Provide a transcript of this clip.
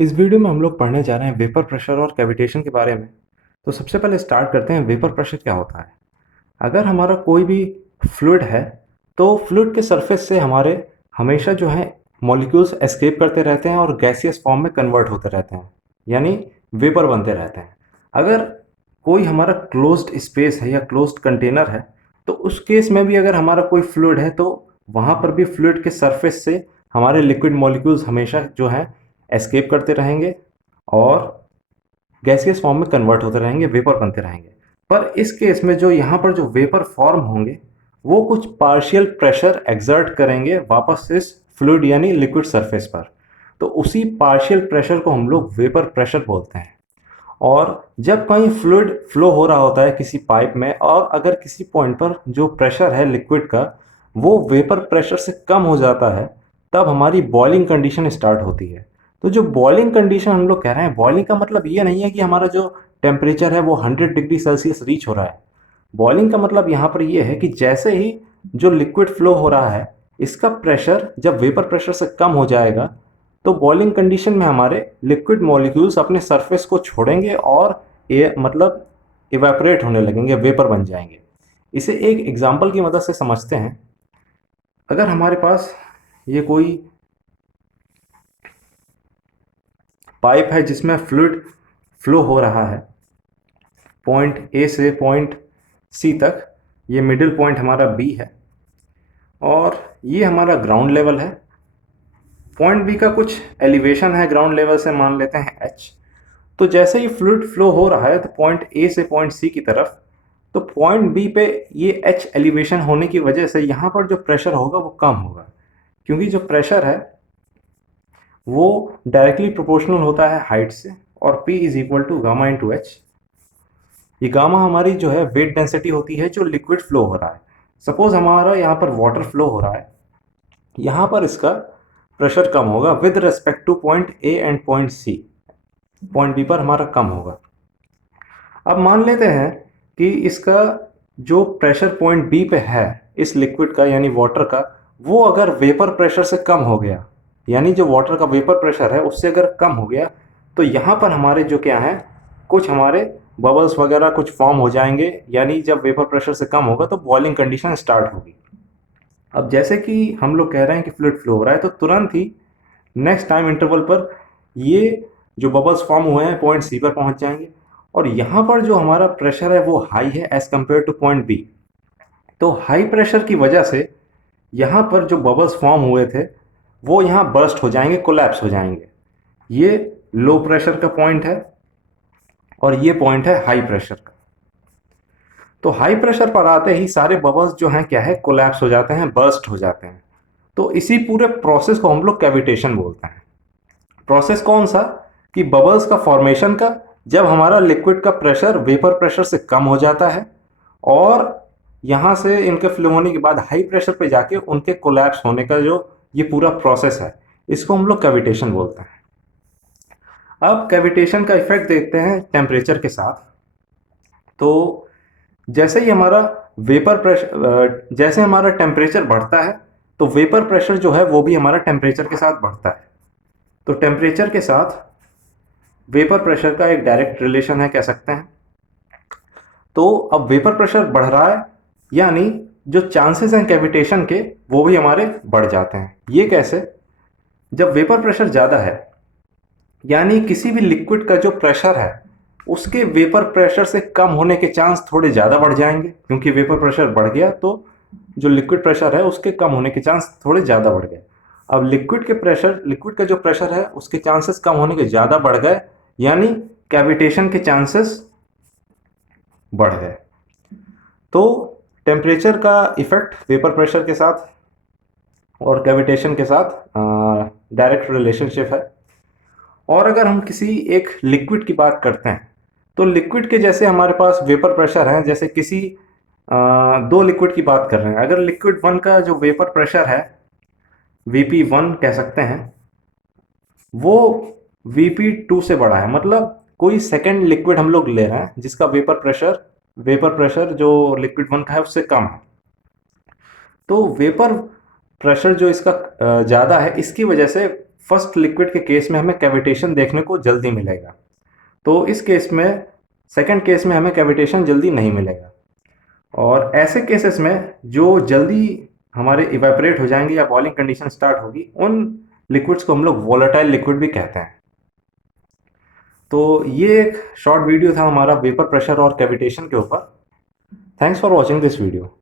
इस वीडियो में हम लोग पढ़ने जा रहे हैं वेपर प्रेशर और कैविटेशन के बारे में। तो सबसे पहले स्टार्ट करते हैं, वेपर प्रेशर क्या होता है। अगर हमारा कोई भी फ्लूइड है तो फ्लूइड के सरफेस से हमारे हमेशा जो है मॉलिक्यूल्स एस्केप करते रहते हैं और गैसियस फॉर्म में कन्वर्ट होते रहते हैं, यानी वेपर बनते रहते हैं। अगर कोई हमारा क्लोज्ड स्पेस है या क्लोज्ड कंटेनर है तो उस केस में भी अगर हमारा कोई फ्लूइड है तो वहाँ पर भी फ्लूइड के सरफेस से हमारे लिक्विड मॉलिक्यूल्स हमेशा जो है एस्केप करते रहेंगे और गैसियस फॉर्म में कन्वर्ट होते रहेंगे, वेपर बनते रहेंगे। पर इस केस में जो यहाँ पर जो वेपर फॉर्म होंगे वो कुछ पार्शियल प्रेशर एक्सर्ट करेंगे वापस इस फ्लूइड यानी लिक्विड सरफेस पर। तो उसी पार्शियल प्रेशर को हम लोग वेपर प्रेशर बोलते हैं। और जब कहीं फ्लूइड फ्लो हो रहा होता है किसी पाइप में और अगर किसी पॉइंट पर जो प्रेशर है लिक्विड का वो वेपर प्रेशर से कम हो जाता है, तब हमारी बॉइलिंग कंडीशन स्टार्ट होती है। तो जो बॉइलिंग कंडीशन हम लोग कह रहे हैं, बॉइलिंग का मतलब ये नहीं है कि हमारा जो टेम्परेचर है वो 100 डिग्री सेल्सियस रीच हो रहा है। बॉइलिंग का मतलब यहाँ पर ये है कि जैसे ही जो लिक्विड फ्लो हो रहा है इसका प्रेशर जब वेपर प्रेशर से कम हो जाएगा तो बॉइलिंग कंडीशन में हमारे लिक्विड मॉलिक्यूल्स अपने सरफेस को छोड़ेंगे और ये मतलब इवेपोरेट होने लगेंगे, वेपर बन जाएंगे। इसे एक एग्जांपल की मदद से समझते हैं। अगर हमारे पास ये कोई पाइप है जिसमें फ्लूइड फ्लो हो रहा है पॉइंट ए से पॉइंट सी तक, ये मिडिल पॉइंट हमारा बी है और ये हमारा ग्राउंड लेवल है। पॉइंट बी का कुछ एलिवेशन है ग्राउंड लेवल से, मान लेते हैं एच। तो जैसे ही फ्लूइड फ्लो हो रहा है तो पॉइंट ए से पॉइंट सी की तरफ, तो पॉइंट बी पे ये एच एलिवेशन होने की वजह से यहाँ पर जो प्रेशर होगा वो कम होगा, क्योंकि जो प्रेशर है वो डायरेक्टली प्रोपोर्शनल होता है हाइट से और P is equal to gamma into H. ये गामा हमारी जो है वेट डेंसिटी होती है जो लिक्विड फ्लो हो रहा है। सपोज हमारा यहाँ पर वाटर फ्लो हो रहा है, यहाँ पर इसका प्रेशर कम होगा with respect to point A and point C. Point B पर हमारा कम होगा। अब मान लेते हैं कि इसका जो प्रेशर पॉइंट बी पे है इस लिक्विड का यानी वाटर का, वो अगर वेपर प्रेशर से कम हो गया, यानी जो वाटर का वेपर प्रेशर है उससे अगर कम हो गया, तो यहाँ पर हमारे जो क्या है कुछ हमारे बबल्स वगैरह कुछ फॉर्म हो जाएंगे। यानी जब वेपर प्रेशर से कम होगा तो बॉइलिंग कंडीशन स्टार्ट होगी। अब जैसे कि हम लोग कह रहे हैं कि फ्लूइड फ्लो हो रहा है तो तुरंत ही नेक्स्ट टाइम इंटरवल पर ये जो बबल्स फॉर्म हुए हैं पॉइंट सी पर पहुंच जाएंगे और यहाँ पर जो हमारा प्रेशर है वो हाई है as compare to point B. तो हाई प्रेशर की वजह से यहाँ पर जो बबल्स फॉर्म हुए थे वो यहाँ बर्स्ट हो जाएंगे, कोलैप्स हो जाएंगे। ये लो प्रेशर का पॉइंट है और ये पॉइंट है हाई प्रेशर का। तो हाई प्रेशर पर आते ही सारे बबल्स जो हैं क्या है कोलैप्स हो जाते हैं, बर्स्ट हो जाते हैं। तो इसी पूरे प्रोसेस को हम लोग कैविटेशन बोलते हैं। प्रोसेस कौन सा कि बबल्स का फॉर्मेशन का, जब हमारा लिक्विड का प्रेशर वेपर प्रेशर से कम हो जाता है और यहाँ से इनके फ्लो होने के बाद हाई प्रेशर पे जाके उनके कोलैप्स होने का जो ये पूरा प्रोसेस है, इसको हम लोग कैविटेशन बोलते हैं। अब कैविटेशन का इफेक्ट देखते हैं टेम्परेचर के साथ। तो जैसे ही हमारा वेपर प्रेशर जैसे हमारा टेम्परेचर बढ़ता है तो वेपर प्रेशर जो है वो भी हमारा टेम्परेचर के साथ बढ़ता है। तो टेम्परेचर के साथ वेपर प्रेशर का एक डायरेक्ट रिलेशन है कह सकते हैं। तो अब वेपर प्रेशर बढ़ रहा है यानी जो चांसेस हैं कैविटेशन के वो भी हमारे बढ़ जाते हैं। ये कैसे? जब वेपर प्रेशर ज़्यादा है यानी किसी भी लिक्विड का जो प्रेशर है उसके वेपर प्रेशर से कम होने के चांस थोड़े ज़्यादा बढ़ जाएंगे, क्योंकि वेपर प्रेशर बढ़ गया तो जो लिक्विड प्रेशर है उसके कम होने के चांस थोड़े ज़्यादा बढ़ गए। अब लिक्विड का जो प्रेशर है उसके चांसेस कम होने के ज़्यादा बढ़ गए, यानी कैविटेशन के चांसेस बढ़ गए। तो टेम्परेचर का इफेक्ट वेपर प्रेशर के साथ और कैविटेशन के साथ डायरेक्ट रिलेशनशिप है। और अगर हम किसी एक लिक्विड की बात करते हैं तो लिक्विड के जैसे हमारे पास वेपर प्रेशर है, जैसे किसी दो लिक्विड की बात कर रहे हैं। अगर लिक्विड वन का जो वेपर प्रेशर है VP1 कह सकते हैं, वो VP2 से बड़ा है। मतलब कोई सेकेंड लिक्विड हम लोग ले रहे हैं जिसका वेपर प्रेशर जो लिक्विड वन का है उससे कम है। तो वेपर प्रेशर जो इसका ज़्यादा है इसकी वजह से फर्स्ट लिक्विड के केस में हमें कैविटेशन देखने को जल्दी मिलेगा, तो इस केस में सेकंड केस में हमें कैविटेशन जल्दी नहीं मिलेगा। और ऐसे केसेस में जो जल्दी हमारे इवेपोरेट हो जाएंगे या बॉइलिंग कंडीशन स्टार्ट होगी, उन लिक्विड्स को हम लोग वोलेटाइल लिक्विड भी कहते हैं। तो ये एक शॉर्ट वीडियो था हमारा वेपर प्रेशर और कैविटेशन के ऊपर। Thanks for watching this video.